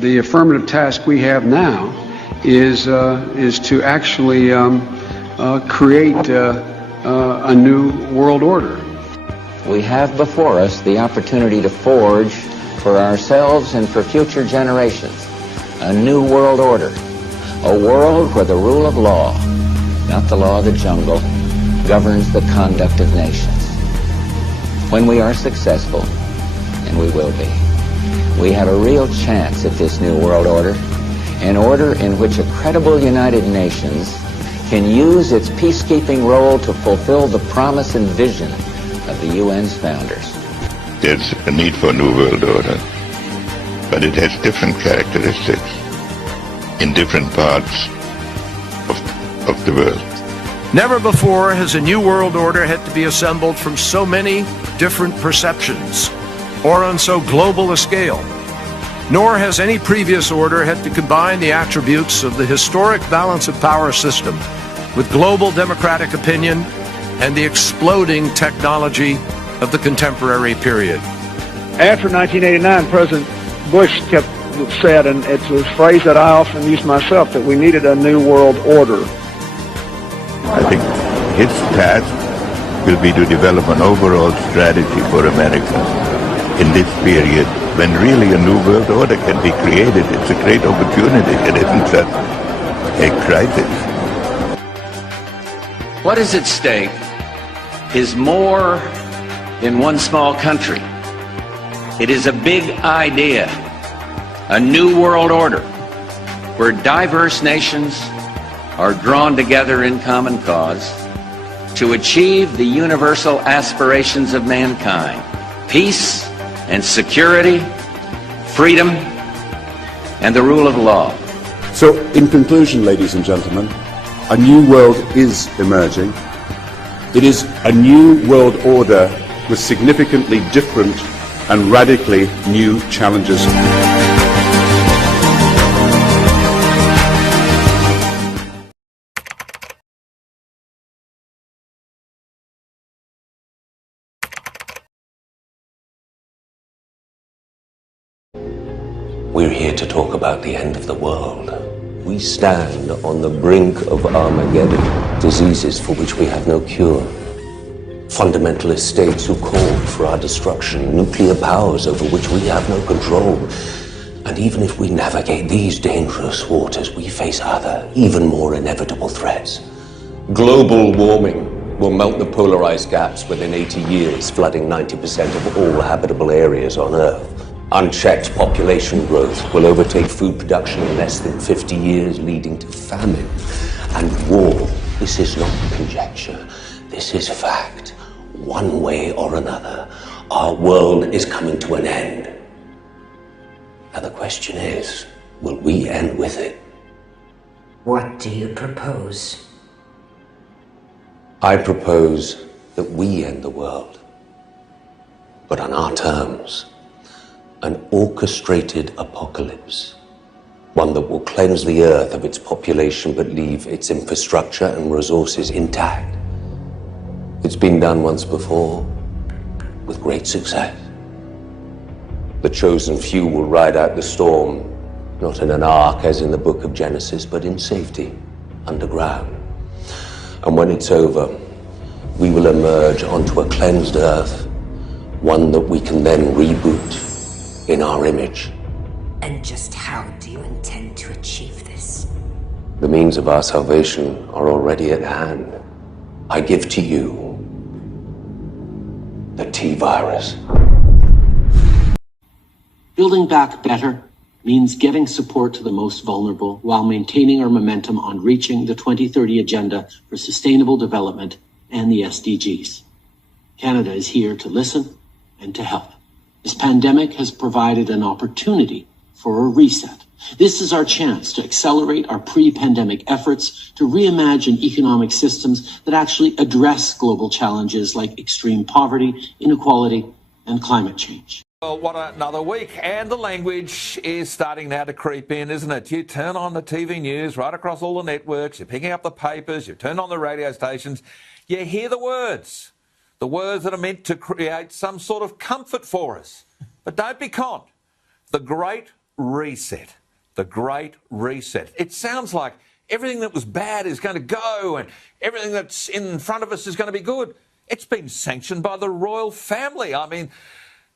the affirmative task we have now is to actually create a new world order. We have before us the opportunity to forge for ourselves and for future generations a new world order, a world where the rule of law, not the law of the jungle, governs the conduct of nations. When we are successful, and we will be, we have a real chance at this new world order, an order in which a credible United Nations can use its peacekeeping role to fulfill the promise and vision of the UN's founders. There's a need for a new world order, but it has different characteristics in different parts of the world. Never before has a new world order had to be assembled from so many different perceptions or on so global a scale. Nor has any previous order had to combine the attributes of the historic balance of power system with global democratic opinion and the exploding technology of the contemporary period. After 1989, President Bush said, and it's a phrase that I often use myself, that we needed a new world order. I think his task will be to develop an overall strategy for America in this period when really a new world order can be created. It's a great opportunity. It isn't just a crisis. What is at stake is more than one small country. It is a big idea, a new world order, where diverse nations are drawn together in common cause to achieve the universal aspirations of mankind: peace and security, freedom, and the rule of law. So, in conclusion, ladies and gentlemen, a new world is emerging. It is a new world order with significantly different and radically new challenges. We're here to talk about the end of the world. We stand on the brink of Armageddon, diseases for which we have no cure. Fundamentalist states who call for our destruction, nuclear powers over which we have no control. And even if we navigate these dangerous waters, we face other, even more inevitable threats. Global warming will melt the polar ice caps within 80 years, flooding 90% of all habitable areas on Earth. Unchecked population growth will overtake food production in less than 50 years, leading to famine and war. This is not conjecture. This is fact. One way or another, our world is coming to an end. Now the question is, will we end with it? What do you propose? I propose that we end the world, but on our terms. An orchestrated apocalypse. One that will cleanse the earth of its population but leave its infrastructure and resources intact. It's been done once before, with great success. The chosen few will ride out the storm, not in an ark as in the book of Genesis, but in safety, underground. And when it's over, we will emerge onto a cleansed earth, one that we can then reboot in our image. And just how do you intend to achieve this? The means of our salvation are already at hand. I give to you the T-virus. Building back better means getting support to the most vulnerable while maintaining our momentum on reaching the 2030 Agenda for Sustainable Development and the SDGs. Canada is here to listen and to help. This pandemic has provided an opportunity for a reset. This is our chance to accelerate our pre-pandemic efforts to reimagine economic systems that actually address global challenges like extreme poverty, inequality, and climate change. Well, what another week. And the language is starting now to creep in, isn't it? You turn on the TV news right across all the networks, you're picking up the papers, you turn on the radio stations, you hear the words that are meant to create some sort of comfort for us. But don't be conned. The great reset. The Great Reset. It sounds like everything that was bad is going to go and everything that's in front of us is going to be good. It's been sanctioned by the royal family. I mean,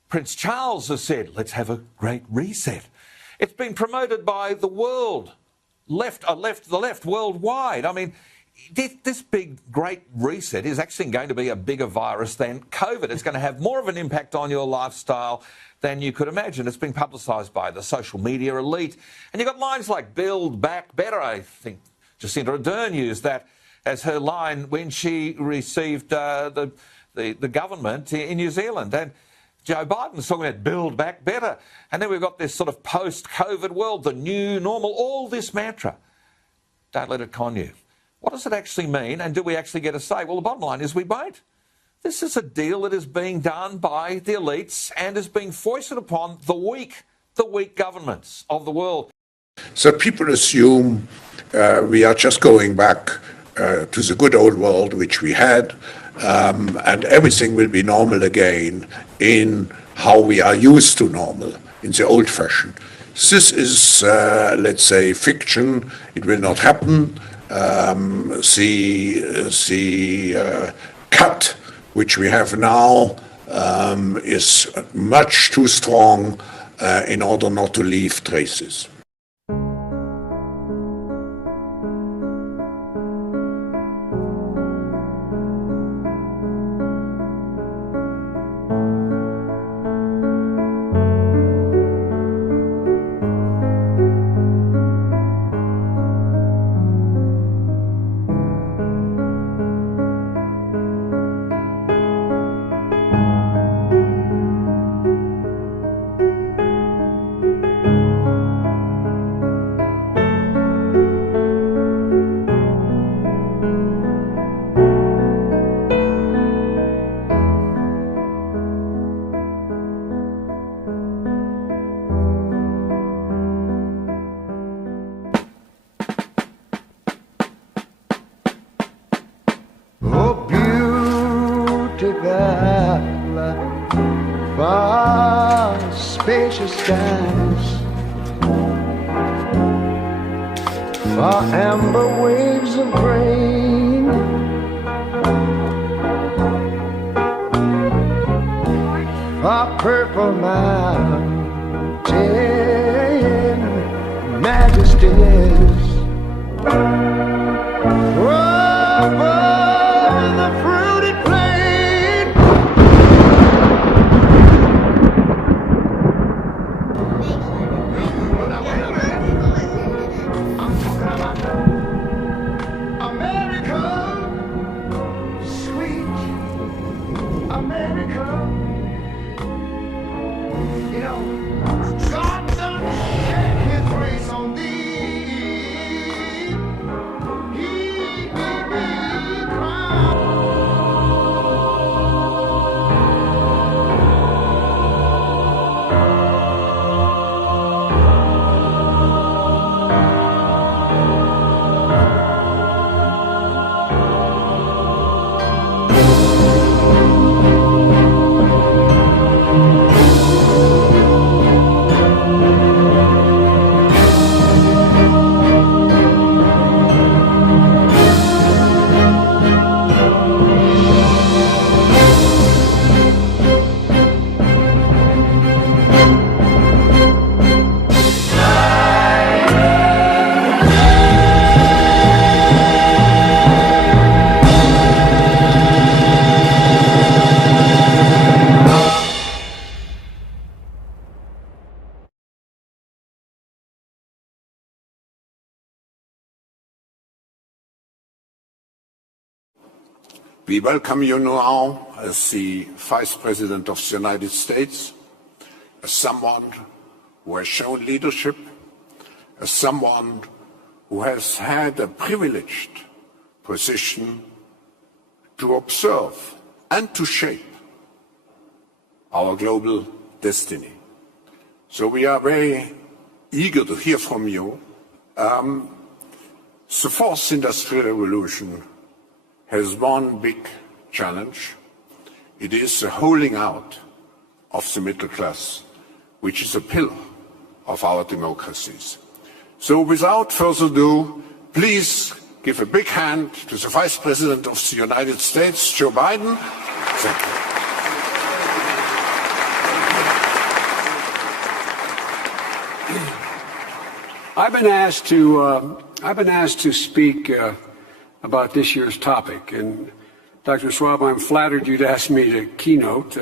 Prince Charles has said, let's have a great reset. It's been promoted by the world, the left worldwide. I mean, this big great reset is actually going to be a bigger virus than COVID. It's going to have more of an impact on your lifestyle than you could imagine. It's been publicised by the social media elite. And you've got lines like Build Back Better. I think Jacinda Ardern used that as her line when she received the government in New Zealand. And Joe Biden's talking about Build Back Better. And then we've got this sort of post-COVID world, the new normal, all this mantra. Don't let it con you. What does it actually mean, and do we actually get a say? Well, the bottom line is we won't. This is a deal that is being done by the elites and is being foisted upon the weak governments of the world. So people assume we are just going back to the good old world which we had, and everything will be normal again in how we are used to normal, in the old fashion. This is, let's say, fiction. It will not happen. The cut which we have now is much too strong in order not to leave traces. far spacious skies, far amber waves of grain, far purple mountain majesties. We welcome you now as the Vice President of the United States, as someone who has shown leadership, as someone who has had a privileged position to observe and to shape our global destiny. So we are very eager to hear from you. The fourth industrial revolution has one big challenge. It is the holding out of the middle class, which is a pillar of our democracies. So without further ado, please give a big hand to the Vice President of the United States, Joe Biden. Thank you. I've been asked to speak about this year's topic, and Dr. Schwab, I'm flattered you'd asked me to keynote.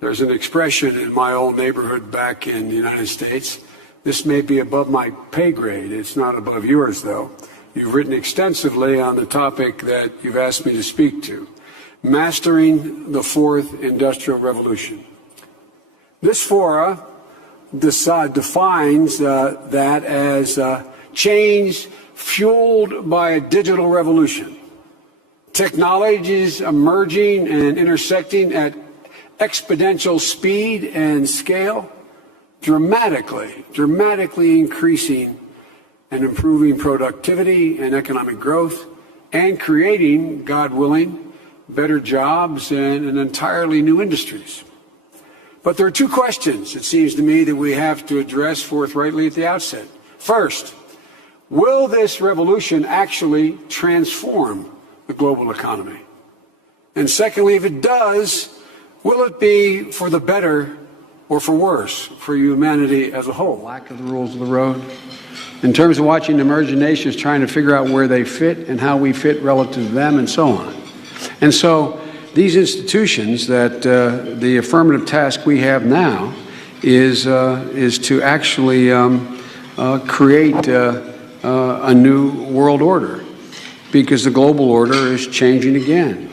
There's an expression in my old neighborhood back in the United States. This may be above my pay grade. It's not above yours, though. You've written extensively on the topic that you've asked me to speak to, mastering the fourth industrial revolution. This fora defines that as change fueled by a digital revolution. Technologies emerging and intersecting at exponential speed and scale, dramatically increasing and improving productivity and economic growth, and creating, God willing, better jobs and entirely new industries. But there are two questions, it seems to me, that we have to address forthrightly at the outset. First, will this revolution actually transform the global economy? And secondly, if it does, will it be for the better or for worse for humanity as a whole? Lack of the rules of the road. In terms of watching emerging nations trying to figure out where they fit and how we fit relative to them and so on. And so these institutions that the affirmative task we have now is to actually create a new world order, because the global order is changing again.